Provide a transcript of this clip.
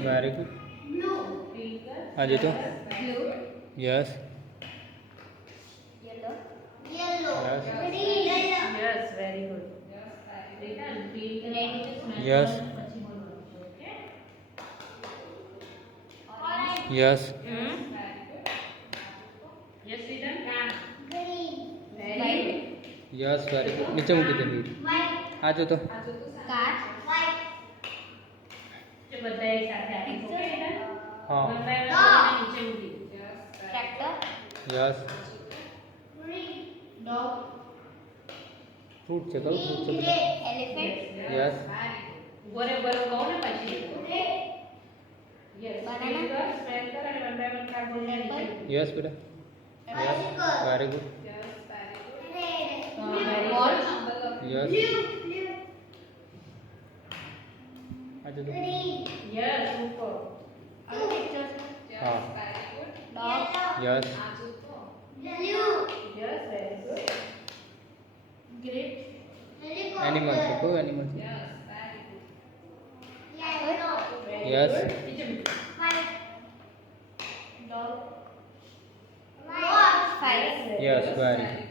Very good. Ajito. Yes. Yes. Yes, very good. Yes. Yes. Yes, Ritan. Yes. Very good. નીચે મૂકી દે લીડ. આજો તો. બધા એક સાથે આપીશું. Okay, Ritan? હા. One by one નીચે મૂકી. Yes. Dog. ફ્રૂટ છે કયું ફ્રૂટ છે બેટા? Yes. ઉભો રહો કહું ને પછી. Yes. Banana. Spell કર અને one by one card બોલને નીચે મૂકી. Yes બેટા. Yes. Very good. Ball. Yes. આજો તો. Yes, super. હા. Dog. Yes. Yes, very good. Grape. Animal છે કયું એનિમલ છે? Very Yes. good. નીચે મૂકી. Dog. Yes, very Yes. good. Very good.